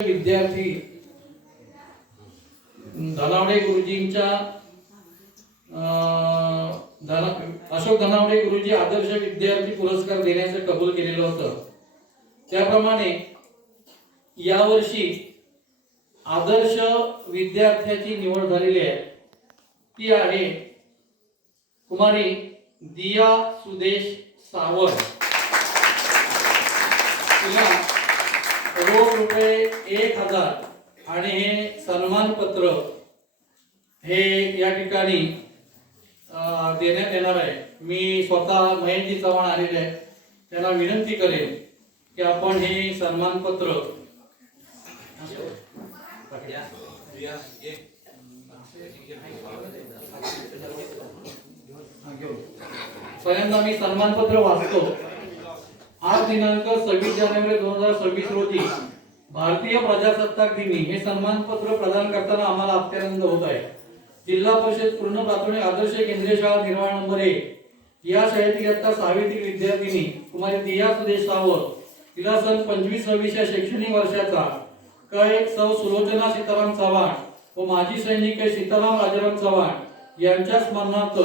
विद्यार्थी धनावडे गुरुजींच्या अशोक धनावडे गुरुजी आदर्श विद्यार्थी पुरस्कार देण्याचे कबूल केलेलं होतं। त्याप्रमाणे यावर्षी आदर्श विद्यार्थ्याची निवड झालेली आहे, ती आहे कुमारी दिया सुदेश सावंत। तिला रोख रुपये 1000 आणि हे सन्मान पत्र हे या ठिकाणी देण्यात येणार आहे। मी स्वतः महेशजी चव्हाण आलेले आहे, त्यांना विनंती करेन की आपण हे सन्मान पत्र पहिल्यांदा मी सन्मान पत्र वाचतो। आज दिनांक 26 जानेवारी 2026 रोजी भारतीय प्रजासत्ताक दिनी हे सन्मान पत्र प्रदान करताना आम्हाला अत्यानंद होत आहे। जिल्हा परिषद पूर्ण प्राथमिक आदर्श केंद्रीय शाळा निर्माण नंबर 1 या शाळेतील इयत्ता 6वीतील विद्यार्थिनी कुमारी दिया सुदेश सावंत, तिला सन 25-26 या शैक्षणिक वर्षाचा कै सौ सुलोचना सीताराम चव्हाण व माजी सैनिक सीताराम राजाराम चव्हाण यांच्या स्मरणार्थ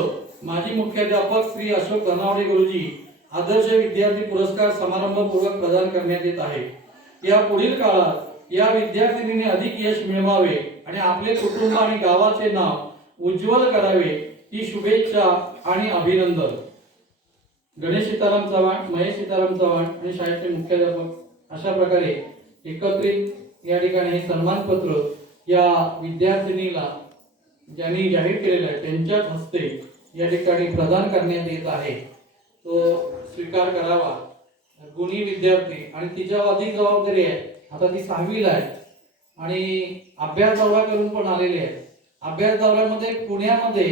माजी मुख्याध्यापक श्री अशोक धनावडे गुरुजी आदर्श विद्यार्थी पुरस्कार समारंभपूर्वक प्रदान करण्यात येत आहे। या पुढील काळात या विद्यार्थिनीने अधिक यश मिळवावे आणि आपले कुटुंब आणि गावाचे नाव उज्ज्वल करावे ही शुभेच्छा आणि अभिनंदन। गणेश सीताराम चव्हाण, महेश सीताराम चव्हाण आणि शाळेचे मुख्याध्यापक अशा प्रकारे एकत्रित या ठिकाणी हे सन्मान पत्र या विद्यार्थिनीला ज्यांनी जाहीर केलेलं आहे त्यांच्याच हस्ते या ठिकाणी प्रदान करण्यात येत आहे। तो स्वीकार करावा। गुणी विद्यार्थी आणि तिच्यावर अधिक जबाबदारी आहे। आता ती 6वीला आहे आणि अभ्यास दौरा करून पण आलेली आहे। अभ्यास दौऱ्यामध्ये पुण्यामध्ये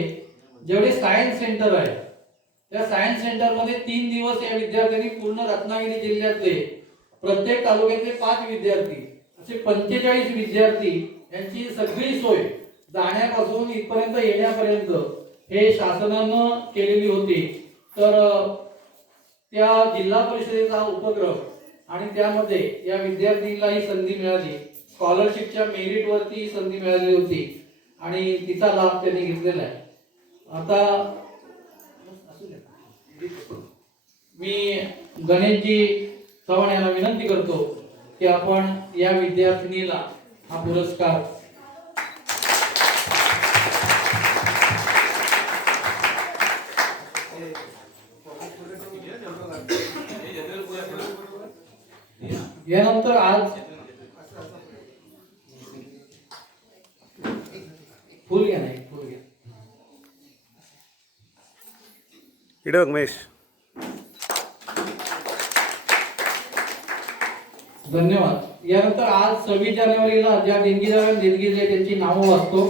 जेवढे सायन्स सेंटर आहे त्या सायन्स सेंटर मध्ये 3 दिवस या विद्यार्थ्यांनी पूर्ण रत्नागिरी जिल्ह्यातले प्रत्येक तालुक्यातले 5 विद्यार्थी असे 45 विद्यार्थी यांची सगळी सोय जाण्यापासून इथपर्यंत येण्यापर्यंत हे शासनानं केलेली होती। तर त्या जिल्हा परिषदेचा उपक्रम आणि त्यामध्ये या विद्यार्थीला ही संधी मिळाली। स्कॉलरशिपच्या मेरिट वरती संधी मिळाली होती आणि तिचा लाभ त्यांनी घेतलेला आहे। आता मी गणेशजी चव्हाण यांना विनंती करतो की आपण या विद्यार्थिनीला हा पुरस्कार यानंतर आज फुल घ्या नाही फुल घ्या इकडे बघ महेश। धन्यवाद। यानंतर आज 26 जानेवारीला ज्या देणगीदारांनी देणगी दिली त्यांची नावं वाचतो।